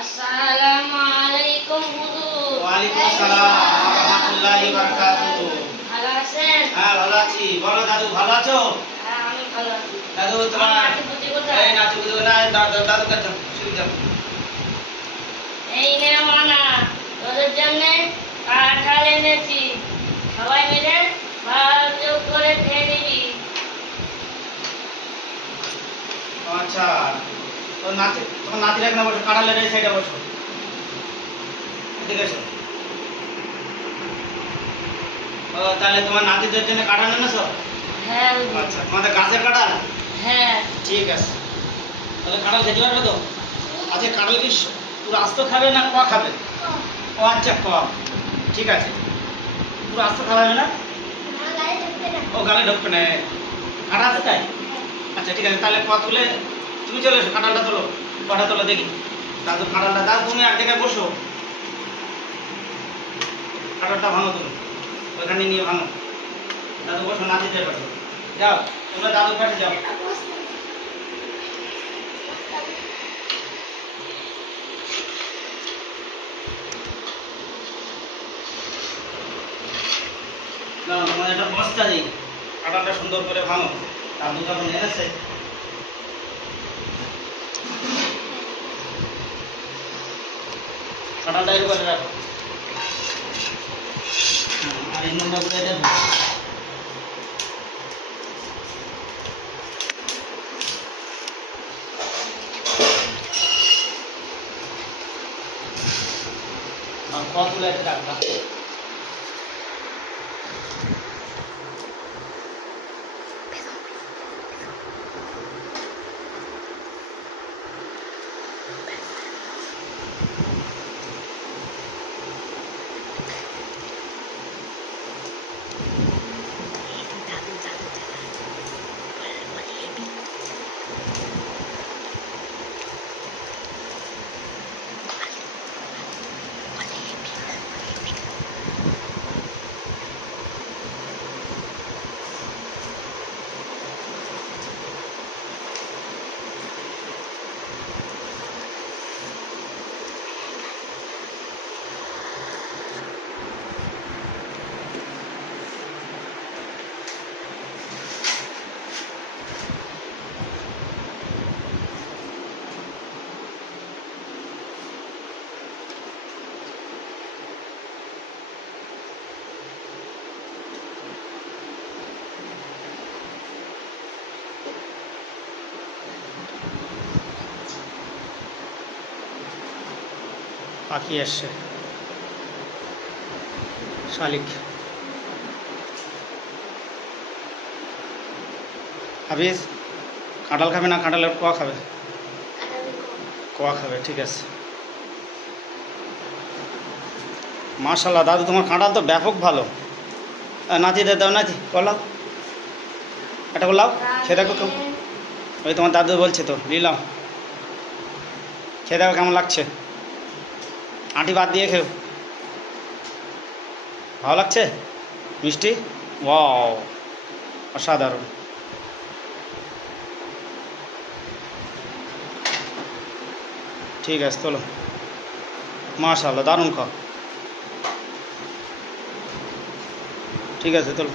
আসসালামু আলাইকুম হুজুর। ওয়ালাইকুম আসসালাম ওয়া রাহমাতুল্লাহি ওয়া বারাকাতুহু। ভালো আছেন? হ্যাঁ ভালো আছি। বলো দাদু ভালো আছো? হ্যাঁ আমি ভালো আছি। দাদু তোমার নাতিপুতি কোথায়? এই নাতিপুতি না দাদু কাছে শুরু যাও। এই নে মানা, তোদের জন্য কাঁঠাল এনেছি, সবাই মিলে ভালো করে খেয়ে নিবি। আচ্ছা তো তোমার নাতির এখানে বসো, কাঁঠালের এই সাইডে বসো। ঠিক আছে। ও তাহলে তোমার নাতিদের জন্য কাঁঠাল এনেছো? হ্যাঁ হুজুর। আচ্ছা তোমাদের গাছের কাঁঠাল? হ্যাঁ। ঠিক আছে। তাহলে কাঁঠাল খেতে পারবে তো? আচ্ছা কাঁঠাল কি পুরো আস্ত খাবে না কোয়া খাবে? ও আচ্ছা কোয়া, ঠিক আছে। পুরো আস্ত খাওয়া যাবে না? ও গালে ঢুকবে না, কাঁটা আছে তাই? আচ্ছা ঠিক আছে, তাহলে কোয়া তুলে তুমি চলে এসো, কাঁঠালটা তোলো, কটা তোলো দেখি। দাদু কাঁঠালটা দাদু তুমি এক জায়গায় বসো, কাঁঠালটা ভাঙো তুমি, ওইখানে নিয়ে ভাঙো। দাদু বসো, নাতিদের পাশে যাও, তোমরা দাদুর পাশে যাও। না তোমার একটা বস্তা নেই, কাঁঠালটা সুন্দর করে ভাঙো। দাদু যখন এনেছে কাঁঠালটা এর করে রাখো, আর এই নোংরা করে এটা আর কত তুলে এটা রাখবা। পাখি আসছে, শালিক। হাফিজ কাঁঠাল খাবে না কাঁঠালের কোয়া খাবে? কোয়া খাবে, ঠিক আছে। মাশাআল্লাহ দাদু তোমার কাঁঠাল তো ব্যাপক ভালো। নাতিদের দাও, নাতি বলাও, এটা বলাও, খেয়ে দেখো কেমন। ওই তোমার দাদু বলছে তো নিলাম, খেয়ে দেখো কেমন লাগছে। আঁটি বাদ দিয়ে খেও, ভালো লাগছে? মিষ্টি, ওয়াও অসাধারণ। ঠিক আছে তোলো, মাশাআল্লাহ দারুণ খাও। ঠিক আছে তোলো।